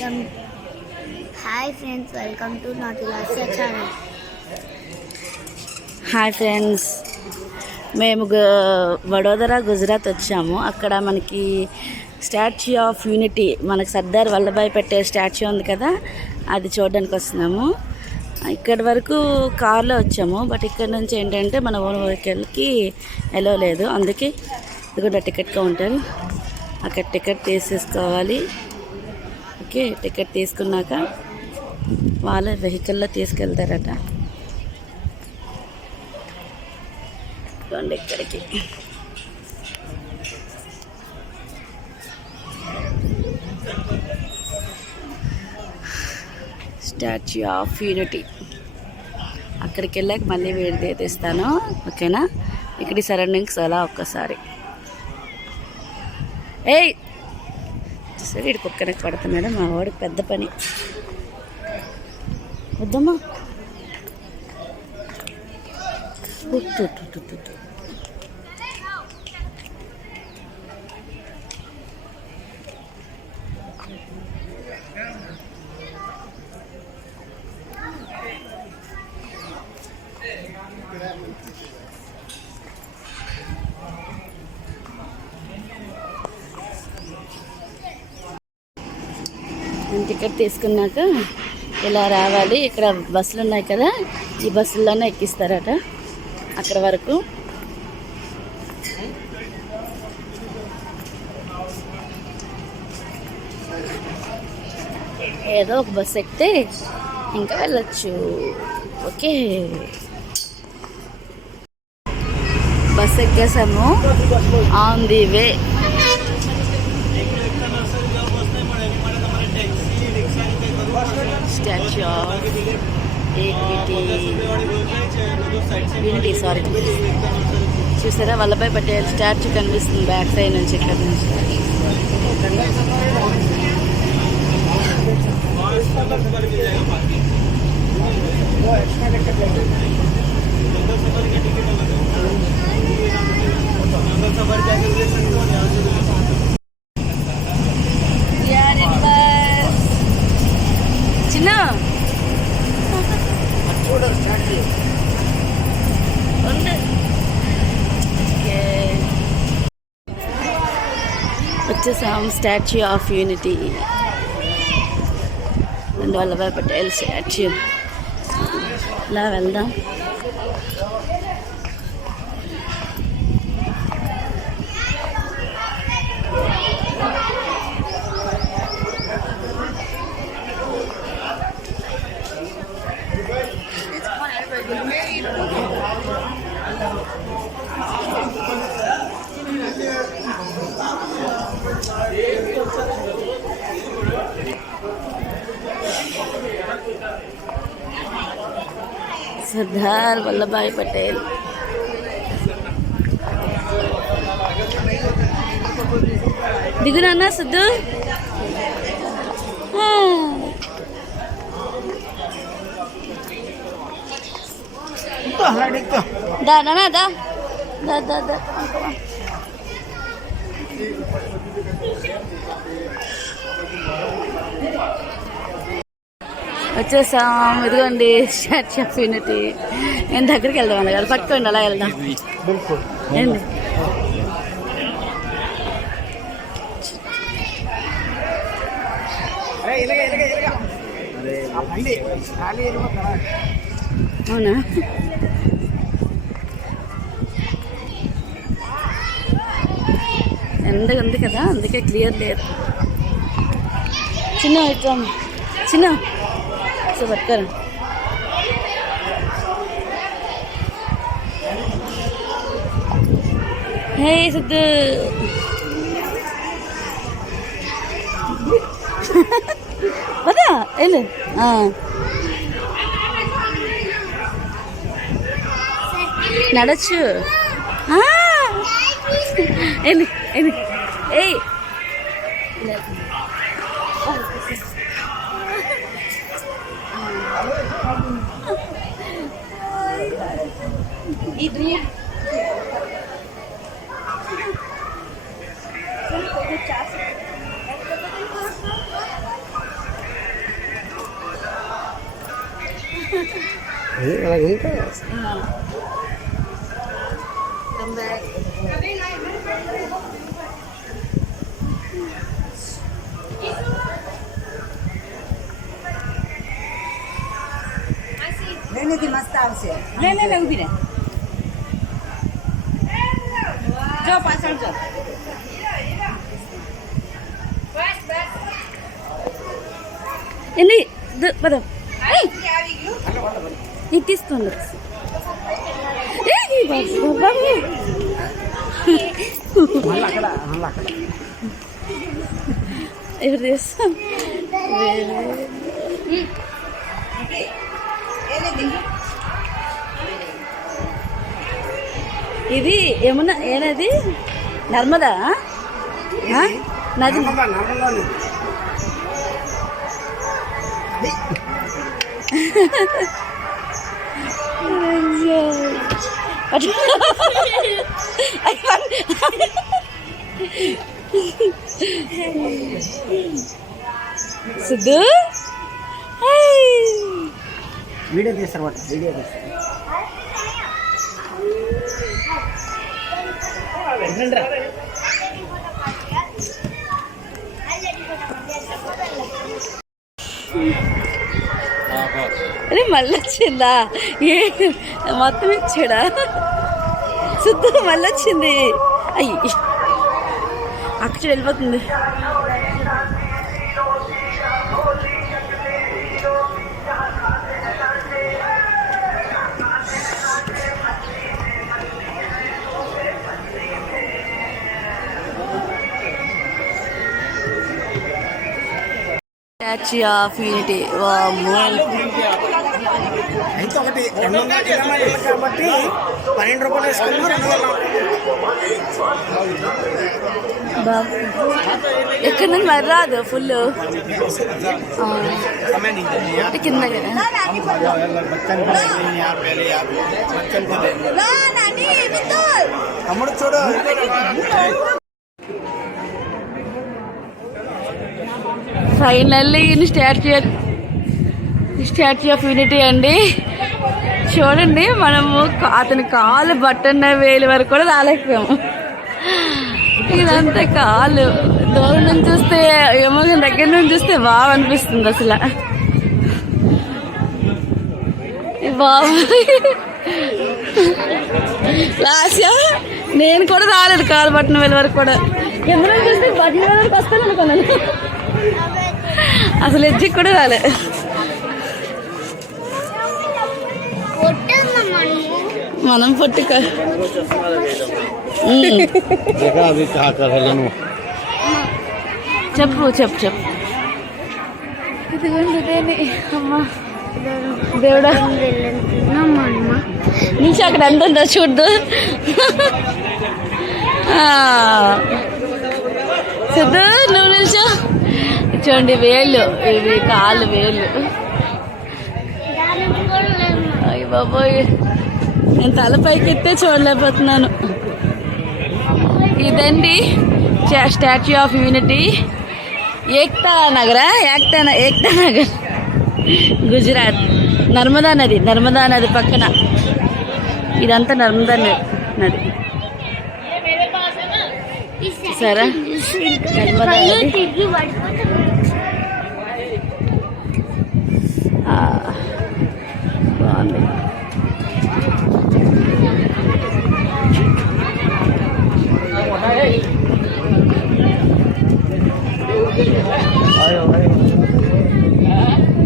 Welcome. Hi friends, welcome to నాటి Lasya channel. Hi friends, మేము వడోదర గుజరాత్ వచ్చాము. అక్కడ మనకి స్టాచ్యూ ఆఫ్ యూనిటీ, మనకు సర్దార్ వల్లభాయ్ పటేల్ స్టాచ్యూ ఉంది కదా, అది చూడడానికి వస్తున్నాము. ఇక్కడి వరకు కార్లో వచ్చాము, బట్ ఇక్కడ నుంచి ఏంటంటే మన ఓన్ వెహికల్కి ఎలో లేదు. అందుకే ఇది కూడా టికెట్ కౌంటర్, అక్కడ టికెట్ తీసేసుకోవాలి. ఓకే, టికెట్ తీసుకున్నాక వాళ్ళ వెహికల్లో తీసుకెళ్తారట. ఇక్కడికి స్టాచ్యూ ఆఫ్ యూనిటీ. అక్కడికి వెళ్ళాక మళ్ళీ వేడి తీస్తాను, ఓకేనా? ఇక్కడి సరౌండింగ్స్ అలా ఒక్కసారి. ఏయ్ సరే, ఇటు కుక్కనకి పడుతున్నాడు మా వాడికి పెద్ద పని. వద్దమ్మా, టికెట్ తీసుకున్నాక ఇలా రావాలి. ఇక్కడ బస్సులు ఉన్నాయి కదా, ఈ బస్సుల్లోనే ఎక్కిస్తారట అక్కడ వరకు. ఏదో ఒక బస్సు ఎక్కితే ఇంకా వెళ్ళచ్చు. ఓకే, బస్సు ఎక్కేసాము. On the way. Statue of unity, sorry, చూసారా వల్లభాయ్ పటేల్ స్టాచ్యూ కనిపిస్తుంది బ్యాక్ సైడ్ నుంచి. ఇక్కడ నుంచి చిన్న వచ్చేసాం statue of unity. Vallabhbhai Patel statue. ఇలా వెళ్దాం. సర్దార్ వల్లభాయ్ పటేల్. దిగునా సిద్ధు? దా నానా దా దా దా దా. వచ్చేసాం. ఇదిగోండి స్టాచ్యూ ఆఫ్ యూనిటీ. నేను దగ్గరికి వెళ్దాం అన్నగారు, పట్టుకోండి, అలా వెళ్దాం. ఏంటి అవునా? ఎండ ఉంది కదా, అందుకే క్లియర్ లేదు. చిన్న ఇట్లా చిన్న పట్టుకోరు. హే సిద్ధు, పదా వెళ్ళు. నడచ్చు. ఎన్ని ఎన్ని ఏయ్ ఇది मस्त आवश्य ले उभी रे जो पाछळ जो ఎన్ని పద ఇది తీసుకోండి ఎవరు తీస్తాం ఇది ఏమన్నా ఏనది నర్మదా నది సిద్ధు వీడియో తీస్తారు వాటి వీడియో తీస్తారు అరే మళ్ళీ వచ్చిందా ఏ మొత్తం ఇచ్చాడా సిద్ధు మళ్ళీ వచ్చింది అయ్యి అక్కడ వెళ్ళిపోతుంది స్టాచ్యూ ఆఫ్ యూనిటీ వామ్మో అయితే ఒకటి 220 ఏళ్ళు కాబట్టి 12 రూపాయలు వేసుకున్నా ఎక్కడి నుంచి మరి రాదు ఫుల్ కింద తమ్ముడు చూడు ఫైనల్లీ స్టాచ్యూ ఆఫ్ యూనిటీ అండి. చూడండి మనము అతని కాలు బట్టన్న వేలు వరకు కూడా రాలేకపోయాము. ఇదంతా కాలు దూరం నుంచి చూస్తే ఏమో, దగ్గర నుంచి చూస్తే బాగా అనిపిస్తుంది అసలు. బాబు లాస్ట్ నేను కూడా రాలేదు కాలు బట్టన వేలు వరకు కూడా. కింద నుంచి చూస్తే బట్టన వేలు వరకు వస్తాను అనుకున్నాను, అసలు ఎడ్జికి కూడా రాలే. మనం పట్టుక చెప్పు చెప్పు చెప్పు. ఇదిగోండి అమ్మా దేవుడా, నుంచి అక్కడ ఎంత ఉందో చూద్దు. సిద్ధు నువ్వు నిల్చో. చూడండి వేళ్ళు, ఇవి కాళ్ళు వేళ్ళు. అయ్య బాబోయ్, నేను తల పైకి ఎత్తే చూడలేకపోతున్నాను. ఇదండి statue of unity, Ekta Nagar, Gujarat. Narmada నది పక్కన ఇదంతా నర్మదా నది. సరే నర్మదా నది. బాగుంది.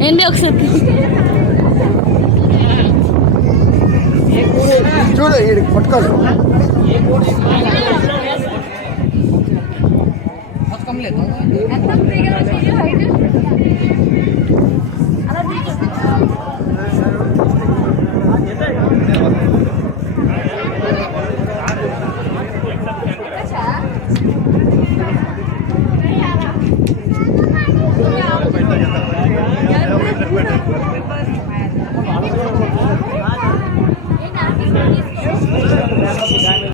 ఏంటి ఒకసారి చూడు పట్టుకోవాలి. कम लेता हूँ